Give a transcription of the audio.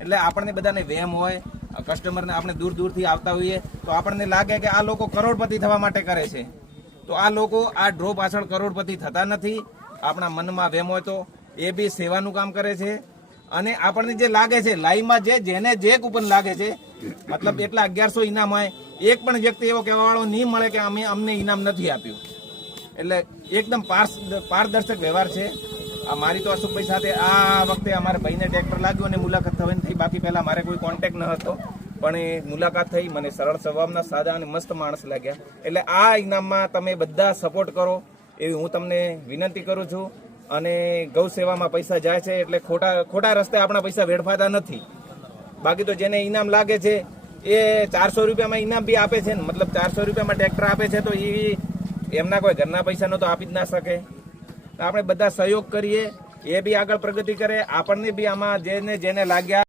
એટલે આપણને બધાને વહેમ હોય, કસ્ટમરને આપણે દૂર દૂરથી આવતા હોઈએ તો આપણને લાગે કે આ લોકો કરોડપતિ થવા માટે કરે છે, તો આ લોકો આ ડ્રો પાછળ કરોડપતિ થતા નથી. આપણા મનમાં વહેમ હોય તો એ બી સેવાનું કામ કરે છે. અને આપણને જે લાગે છે લાઈવમાં જેને જે કૂપન લાગે છે, મતલબ એટલા 1100 ઇનામ હોય, એક પણ વ્યક્તિ એવો કહેવા વાળો નહીં મળે કે અમને ઇનામ નથી આપ્યું. એટલે એકદમ પારદર્શક વ્યવહાર છે. મારી તો અશોકભાઈ સાથે આ વખતે અમારા ભાઈને ટ્રેક્ટર લાગ્યું અને મુલાકાત થવાની થઈ. બાકી પહેલા મારે કોઈ કોન્ટેક્ટ ન હતો, પણ એ મુલાકાત થઈ. મને સરળ સ્વભાવના, સાદા અને મસ્ત માણસ લાગ્યા. એટલે આ ઇનામમાં તમે બધા સપોર્ટ કરો એવી હું તમને વિનંતી કરું છું. અને ગૌ સેવામાં પૈસા જાય છે એટલે ખોટા રસ્તે આપણા પૈસા વેડફાતા નથી. બાકી તો જેને ઇનામ લાગે છે એ 400 રૂપિયામાં ઇનામ બી આપે છે ને, મતલબ 400 રૂપિયામાં ટ્રેક્ટર આપે છે, તો એ એમના કોઈ ઘરના પૈસાનો તો આપી જ ના શકે. આપણે બધા સહયોગ કરીએ, એ બી આગળ પ્રગતિ કરે, આપણને બી આમાં જેને લાગ્યા